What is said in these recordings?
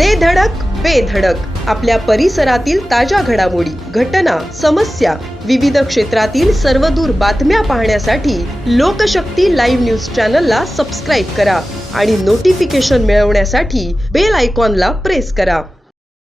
दे धडक बेधडक आपल्या परिसरातील ताज्या घडामोडी घटना समस्या विविध क्षेत्रातील सर्वदूर बातम्या पाहण्यासाठी लोकशक्ती लाईव्ह न्यूज चॅनलला सबस्क्राईब करा आणि नोटिफिकेशन मिळवण्यासाठी बेल आयकॉनला प्रेस करा.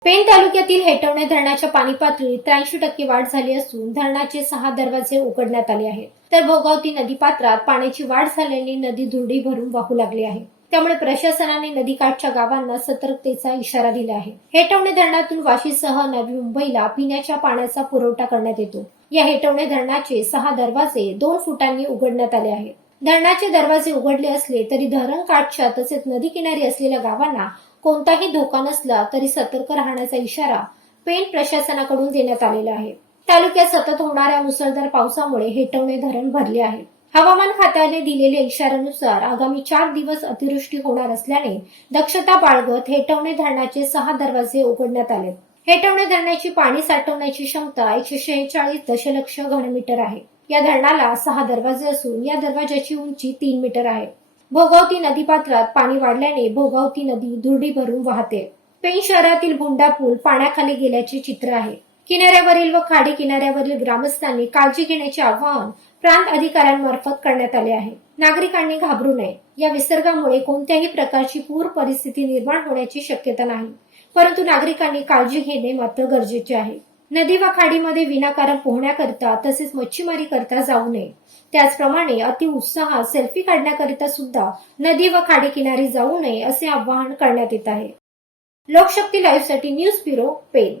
पेण तालुक्यातील हेटवणे धरणाच्या पाणी पातळीत त्र्याऐंशी टक्के वाढ झाली असून धरणाचे सहा दरवाजे उघडण्यात आले आहेत. तर भोगावती नदीपात्रात पाण्याची वाढ झाल्याने नदी दुर्डी भरून वाहू लागली आहे. त्यामुळे प्रशासनाने नदीकाठच्या गावांना सतर्कतेचा इशारा दिला आहे. हेटवणे धरणातून वाशीसह नवी मुंबईला पिण्याच्या पाण्याचा पुरवठा करण्यात येतो. या हेटवणे धरणाचे सहा दरवाजे दोन फुटांनी उघडण्यात आले आहेत. धरणाचे दरवाजे उघडले असले तरी धरण काठच्या तसेच नदी किनारी असलेल्या गावांना कोणताही धोका नसला तरी सतर्क राहण्याचा इशारा पेण प्रशासनाकडून देण्यात आलेला आहे. तालुक्यात सतत होणाऱ्या मुसळधार पावसामुळे हेटवणे धरण भरले आहे. हवामान खात्याने दिलेल्या इशाऱ्यानुसार आगामी चार दिवस अतिवृष्टी होणार असल्याने दक्षता बाळगत हेटवणे धरणाचे सहा दरवाजे उघडण्यात आले. हेटवणे धरणाची पाणी साठवण्याची क्षमता एकशे शेहेचाळीस दशलक्ष घनमीटर आहे. या धरणाला सहा दरवाजे असून या दरवाजाची उंची तीन मीटर आहे. भोगावती नदीपात्रात पाणी वाढल्याने भोगावती नदी दुर्डी भरून वाहते. पेन शहरातील भुंडा पूल पाण्याखाली गेल्याचे चित्र आहे. किनाऱ्यावरील व खाडी किनाऱ्यावरील ग्रामस्थांनी काळजी घेण्याचे आवाहन प्रांत अधिकाऱ्यांमार्फत करण्यात आले आहे. नागरिकांनी घाबरू नये. या विसर्गामुळे कोणत्याही प्रकारची पूर परिस्थिती निर्माण होण्याची शक्यता नाही. परंतु नागरिकांनी काळजी घेणे मात्र गरजेचे आहे. नदी व खाडीमध्ये विनाकारण पोहण्याकरिता तसेच मच्छीमारी करता जाऊ नये. त्याचप्रमाणे अति उत्साहात सेल्फी काढण्याकरिता सुद्धा नदी व खाडी किनारी जाऊ नये असे आवाहन करण्यात येत आहे. लोकशक्ती लाईव्हसाठी न्यूज ब्युरो पेन